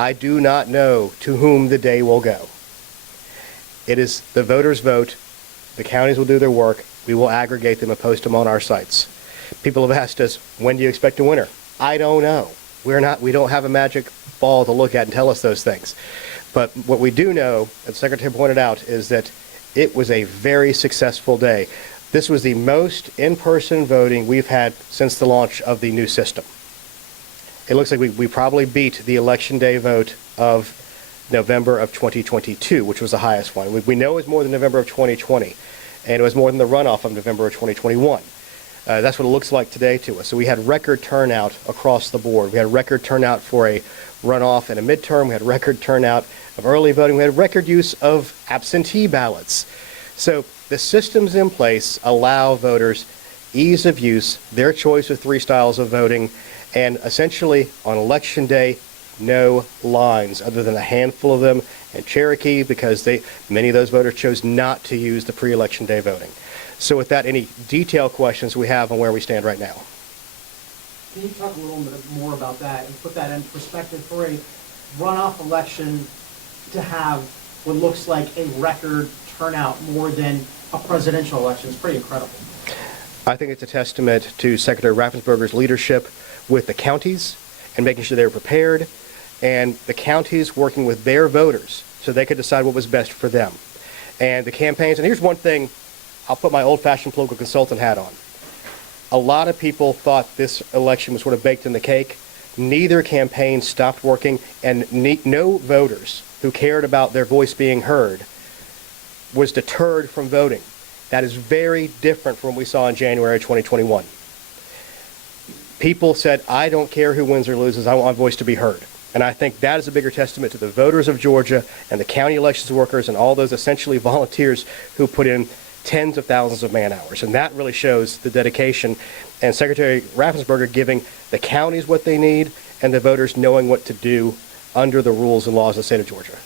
I do not know to whom the day will go. It is the voters' vote. The counties will do their work. We will aggregate them and post them on our sites. People have asked us, when do you expect a winner? I don't know. We don't have a magic ball to look at and tell us those things. But what we do know, as the Secretary pointed out, is that it was a very successful day. This was the most in-person voting we've had since the launch of the new system. It looks like we probably beat the Election Day vote of November of 2022, which was the highest one. We know it was more than November of 2020, and it was more than the runoff of November of 2021. That's what it looks like today to us. So we had record turnout across the board. We had record turnout for a runoff and a midterm. We had record turnout of early voting. We had record use of absentee ballots. So the systems in place allow voters ease of use, their choice of 3 styles of voting, and essentially on Election Day, no lines other than a handful of them in Cherokee, because many of those voters chose not to use the pre-Election Day voting. So with that, any detailed questions we have on where we stand right now? Can you talk a little bit more about that and put that in perspective for a runoff election to have what looks like a record turnout more than a presidential election? It's pretty incredible. I think it's a testament to Secretary Raffensperger's leadership with the counties and making sure they were prepared, and the counties working with their voters so they could decide what was best for them. And the campaigns, and here's one thing, I'll put my old-fashioned political consultant hat on. A lot of people thought this election was sort of baked in the cake. Neither campaign stopped working, and no voters who cared about their voice being heard was deterred from voting. That is very different from what we saw in January 2021. People said, I don't care who wins or loses, I want my voice to be heard. And I think that is a bigger testament to the voters of Georgia and the county elections workers and all those essentially volunteers who put in tens of thousands of man hours. And that really shows the dedication, and Secretary Raffensperger giving the counties what they need and the voters knowing what to do under the rules and laws of the state of Georgia.